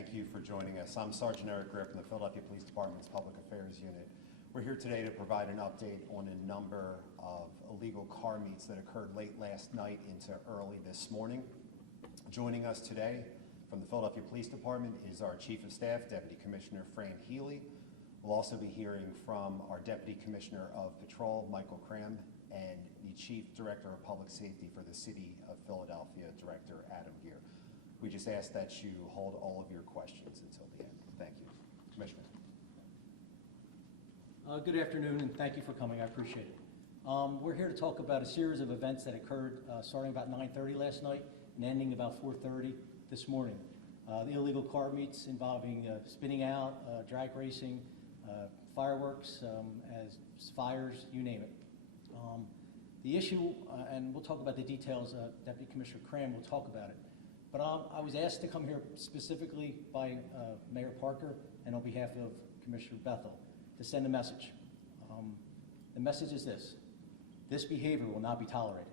thank you for joining us. I'm Sergeant Eric Griffin, the Philadelphia Police Department's Public Affairs Unit. We're here today to provide an update on a number of illegal car meets that occurred late last night into early this morning. Joining us today from the Philadelphia Police Department is our Chief of Staff, Deputy Commissioner Fran Healy. We'll also be hearing from our Deputy Commissioner of Patrol, Michael Cram, and the Chief Director of Public Safety for the City of Philadelphia, Director Adam Gear. We just ask that you hold all of your questions until the end. Thank you. Commissioner. Good afternoon, and thank you for coming. I appreciate it. We're here to talk about a series of events that occurred starting about 9:30 last night and ending about 4:30 this morning. The illegal car meets involving spinning out, drag racing, fireworks, as fires, you name it. The issue, and we'll talk about the details, Deputy Commissioner Cram will talk about it, but I was asked to come here specifically by Mayor Parker and on behalf of Commissioner Bethel to send a message. The message is this: this behavior will not be tolerated.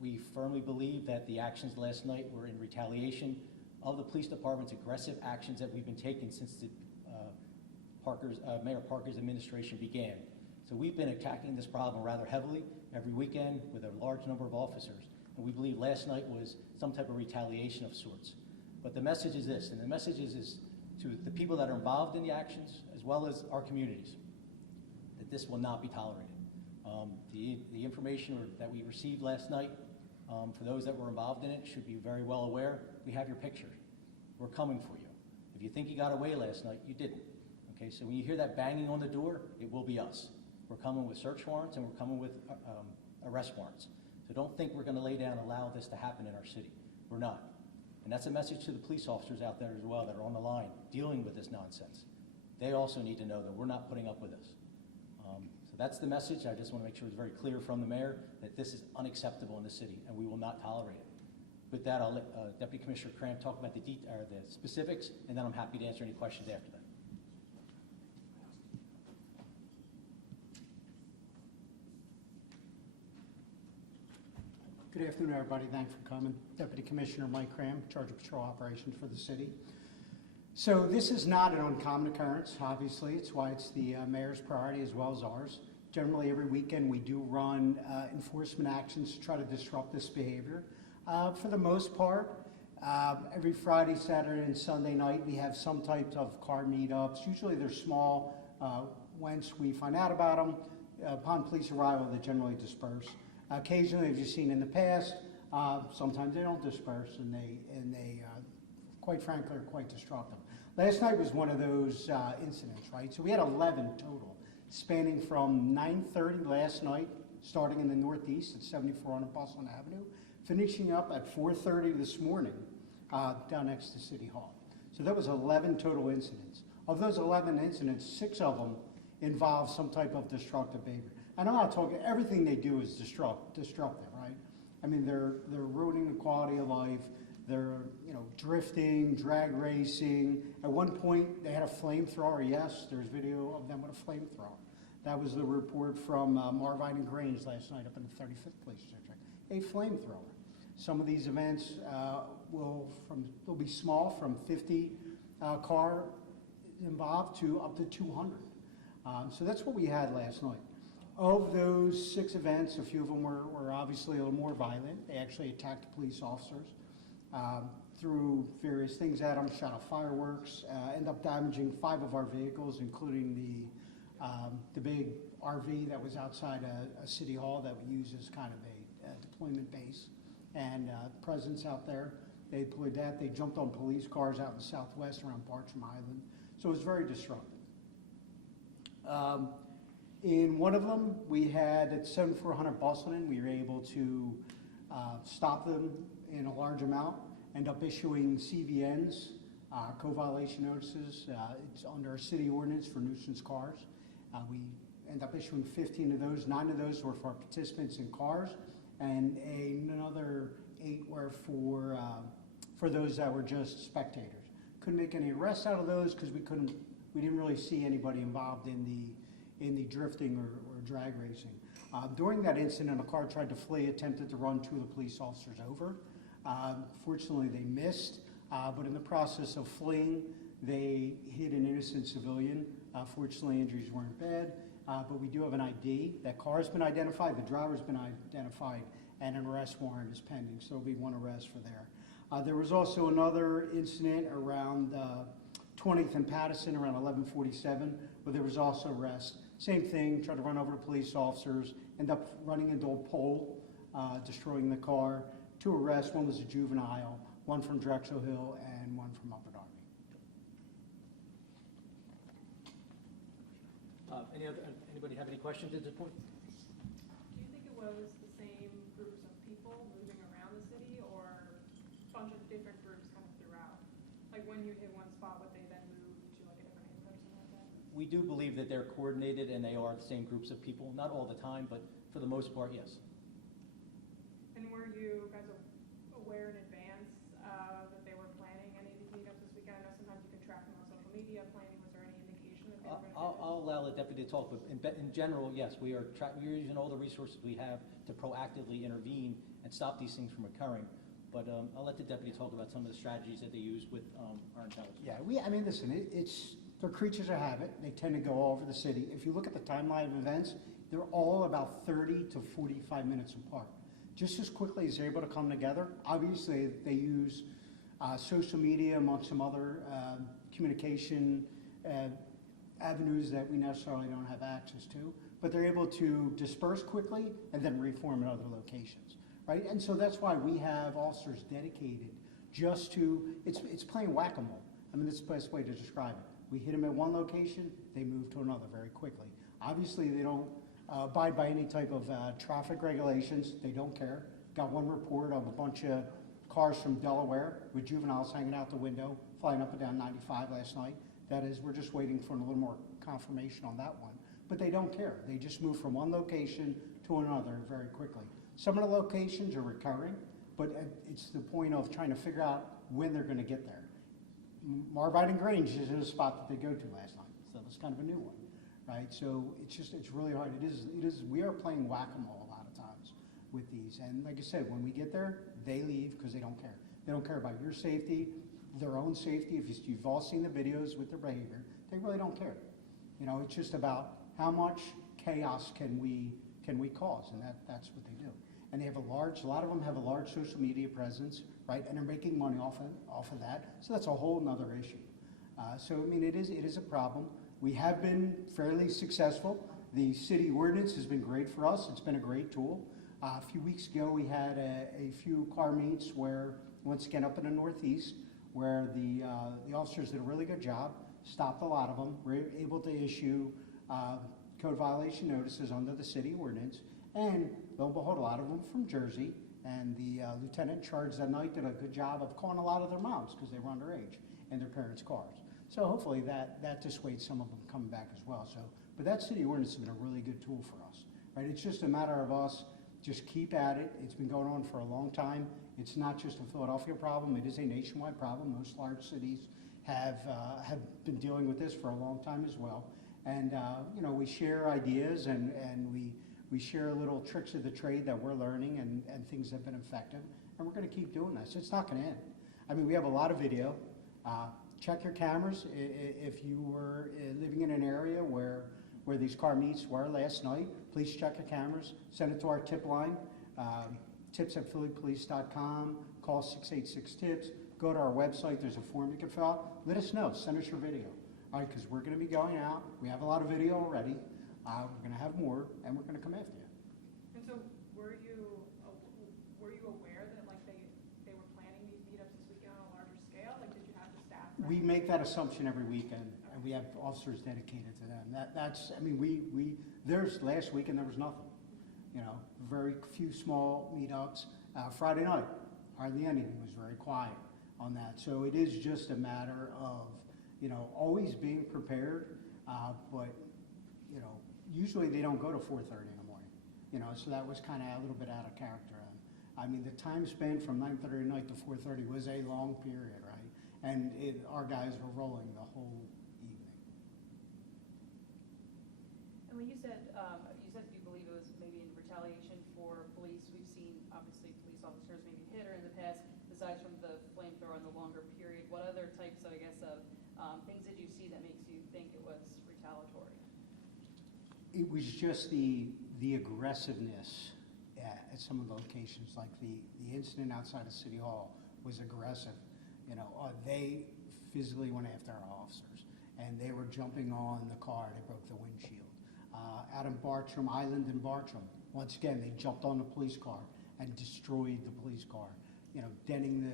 We firmly believe that the actions last night were in retaliation of the police department's aggressive actions that we've been taking since the Mayor Parker's administration began. So we've been attacking this problem rather heavily every weekend with a large number of officers, and we believe last night was some type of retaliation of sorts. But the message is this, and the message is to the people that are involved in the actions as well as our communities, that this will not be tolerated. The information that we received last night, for those that were involved in it, should be very well aware. We have your picture. We're coming for you. If you think you got away last night, you didn't. Okay, so when you hear that banging on the door, it will be us. We're coming with search warrants and we're coming with arrest warrants. So don't think we're going to lay down and allow this to happen in our city. We're not. And that's a message to the police officers out there as well that are on the line dealing with this nonsense. They also need to know that we're not putting up with this. So that's the message. I just want to make sure it's very clear from the mayor that this is unacceptable in the city and we will not tolerate it. With that, I'll let Deputy Commissioner Cram talk about the specifics, and then I'm happy to answer any questions after that. Good afternoon, everybody. Thanks for coming. Deputy Commissioner Mike Cram, in charge of patrol operations for the city. So this is not an uncommon occurrence, obviously. It's why it's the mayor's priority as well as ours. Generally, every weekend we do run enforcement actions to try to disrupt this behavior. For the most part, every Friday, Saturday, and Sunday night, we have some types of car meetups. Usually they're small. Once we find out about them, upon police arrival, they generally disperse. Occasionally, as you've seen in the past, sometimes they don't disperse, and they quite frankly, are quite destructive. Last night was one of those incidents, right? So we had 11 total, spanning from 9:30 last night, starting in the northeast at 7400 Boston Avenue, finishing up at 4:30 this morning down next to City Hall. So that was 11 total incidents. Of those 11 incidents, 6 of them involve some type of destructive behavior. And I'm not talking, everything they do is destructive, right? I mean, they're ruining the quality of life. They're, drifting, drag racing. At one point, they had a flamethrower. Yes, there's video of them with a flamethrower. That was the report from Marvine and Grange last night up in the 35th Police District. A flamethrower. Some of these events will be small, from 50 car involved to up to 200. So that's what we had last night. Of those 6 events, a few of them were obviously a little more violent. They actually attacked police officers, threw various things at them, shot off fireworks, ended up damaging 5 of our vehicles, including the big RV that was outside a city hall that we use as kind of a deployment base and presence out there. They deployed that. They jumped on police cars out in the southwest around Bartram Island. So it was very disruptive. In one of them, we had at 7400 Boston, we were able to stop them in a large amount, end up issuing CVNs, co-violation notices. It's under a city ordinance for nuisance cars. We end up issuing 15 of those. 9 of those were for participants in cars, and another 8 were for those that were just spectators. Couldn't make any arrests out of those because we didn't really see anybody involved in the drifting or drag racing. During that incident, a car tried to flee, attempted to run 2 of the police officers over. Fortunately, they missed. but in the process of fleeing, they hit an innocent civilian. Fortunately, injuries weren't bad, but we do have an ID. That car has been identified, the driver's been identified, and an arrest warrant is pending, so there'll be one arrest for there. There was also another incident around 20th and Patterson around 11:47, where there was also arrest. Same thing, tried to run over to police officers, end up running into a pole, destroying the car. 2 arrests, one was a juvenile, one from Drexel Hill, and one from Upper Darby. Anybody have any questions at this point? Do you think it was the same groups of people moving around the city, or a bunch of different groups kind of throughout? Like when you hit one spot, would they then move to like a different neighborhood or something like that? We do believe that they're coordinated and they are the same groups of people, not all the time, but for the most part, yes. And were you guys aware in advance that they were planning any of these meetups this weekend? I know sometimes you can track them on social media planning. Was there any indication that they were going to do this? I'll allow the deputy to talk, but in general, yes, we're using all the resources we have to proactively intervene and stop these things from occurring. But I'll let the deputy talk about some of the strategies that they use with our intelligence. Yeah, I mean, listen, they're creatures of habit. They tend to go all over the city. If you look at the timeline of events, they're all about 30 to 45 minutes apart. Just as quickly as they're able to come together, obviously they use social media amongst some other communication avenues that we necessarily don't have access to, but they're able to disperse quickly and then reform in other locations, right? And so that's why we have officers dedicated just to, it's playing whack-a-mole. I mean, that's the best way to describe it. We hit them at one location, they move to another very quickly. Obviously, they don't abide by any type of traffic regulations. They don't care. Got one report of a bunch of cars from Delaware with juveniles hanging out the window, flying up and down 95 last night. That is, we're just waiting for a little more confirmation on that one. But they don't care. They just move from one location to another very quickly. Some of the locations are recurring, but it's the point of trying to figure out when they're going to get there. Marvine and Grange is a spot that they go to last night, so it's kind of a new one, right? So it's really hard. We are playing whack-a-mole a lot of times with these. And like I said, when we get there, they leave because they don't care. They don't care about your safety, their own safety. If you've all seen the videos with their behavior, they really don't care. You know, it's just about how much chaos can we cause, and that's what they do. And they have a lot of them have a large social media presence, right? And they're making money off of that. So that's a whole nother issue. So I mean, it is a problem. We have been fairly successful. The city ordinance has been great for us. It's been a great tool. A few weeks ago, we had a few car meets where, once again, up in the Northeast, where the officers did a really good job, stopped a lot of them, were able to issue code violation notices under the city ordinance, and lo and behold, a lot of them from Jersey, and the lieutenant in charge that night did a good job of calling a lot of their moms because they were underage in their parents' cars. So hopefully that dissuades some of them coming back as well. So, but that city ordinance has been a really good tool for us, right? It's just a matter of us just keep at it. It's been going on for a long time. It's not just a Philadelphia problem. It is a nationwide problem. Most large cities have been dealing with this for a long time as well. And you know, we share ideas and we share little tricks of the trade that we're learning and things that have been effective. And we're going to keep doing this. It's not going to end. I mean, we have a lot of video. Check your cameras. If you were living in an area where these car meets were last night, please check your cameras. Send it to our tip line, tips@phillypolice.com. Call 686-TIPS. Go to our website. There's a form you can fill out. Let us know. Send us your video. All right, because we're going to be going out. We have a lot of video already. We're going to have more, and we're going to come after you. And so were you aware that like they were planning these meetups this weekend on a larger scale? Like, did you have the staff? We make that assumption every weekend, and we have officers dedicated to them. That's I mean, there's last weekend there was nothing. You know, very few small meetups. Friday night, hardly anything. It was very quiet on that. So it is just a matter of, you know, always being prepared, but, you know, usually they don't go to 4:30 in the morning, you know, so that was kind of a little bit out of character. I mean, the time spent from 9:30 at night to 4:30 was a long period, right? And our guys were rolling the whole evening. And when you said you believe it was maybe in retaliation for police, we've seen obviously police officers maybe hit her in the past, aside from the flamethrower and the longer period I guess, of things that you see that makes you think it was retaliatory? It was just the aggressiveness at some of the locations, like the incident outside of City Hall was aggressive. You know, they physically went after our officers, and they were jumping on the car. They broke the windshield. Out in Bartram, Island in Bartram, once again, they jumped on the police car and destroyed the police car. You know, denting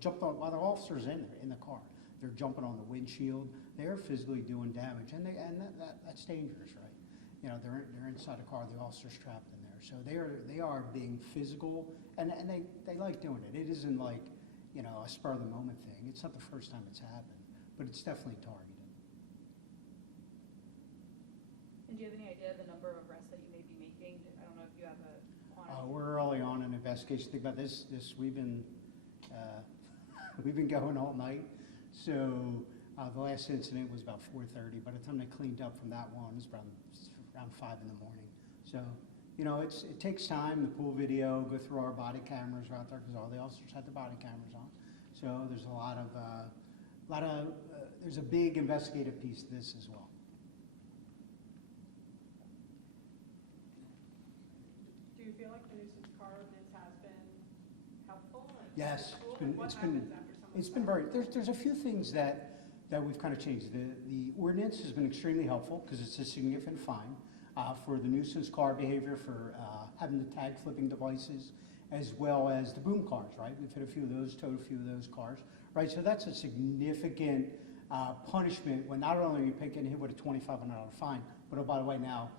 jumped on while the officers in the car. They're jumping on the windshield. They're physically doing damage, and that's dangerous, right? You know, they're inside the car. The officer's trapped in there, so they are being physical, and they like doing it. It isn't like, you know, a spur of the moment thing. It's not the first time it's happened, but it's definitely targeted. And do you have any idea of the number of arrests that you may be making? I don't know if you have a quantity. We're early on in the investigation. Think about this. We've been going all night. So the last incident was about 4:30. By the time they cleaned up from that one, it was around 5 in the morning. So, you know, it takes time to pull video, go through our body cameras out there, because all the officers had the body cameras on. So there's there's a big investigative piece to this as well. Do you feel like the nuisance car ordinance has been helpful? Like, Yes, cool? it's been, Like, what it's been, happens after someone it's been stops? very, there's a few things that we've kind of changed. The ordinance has been extremely helpful because it's a significant fine for the nuisance car behavior, for having the tag flipping devices, as well as the boom cars, right? We've hit a few of those, towed a few of those cars, right? So that's a significant punishment when not only are you getting hit with a $2,500 fine, but oh, by the way, now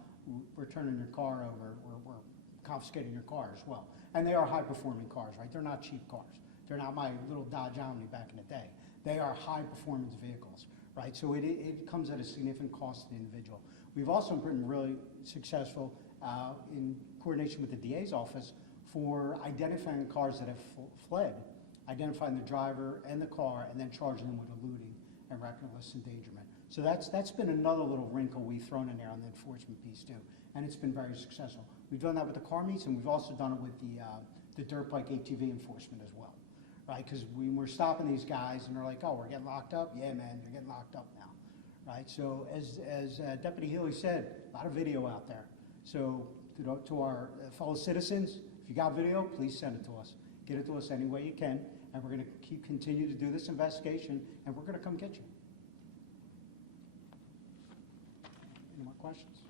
we're turning your car over, we're confiscating your car as well. And they are high-performing cars, right? They're not cheap cars. They're not my little Dodge Omni back in the day. They are high-performance vehicles, right? So it comes at a significant cost to the individual. We've also been really successful in coordination with the DA's office for identifying cars that have fled, identifying the driver and the car, and then charging them with eluding and reckless endangerment. So that's been another little wrinkle we've thrown in there on the enforcement piece too, and it's been very successful. We've done that with the car meets, and we've also done it with the dirt bike ATV enforcement as well, right? Because when we're stopping these guys and they're like, oh, we're getting locked up? Yeah, man, you're getting locked up now, right? So as Deputy Healy said, a lot of video out there. So to our fellow citizens, if you got video, please send it to us. Get it to us any way you can, and we're going to continue to do this investigation, and we're going to come get you. Any more questions?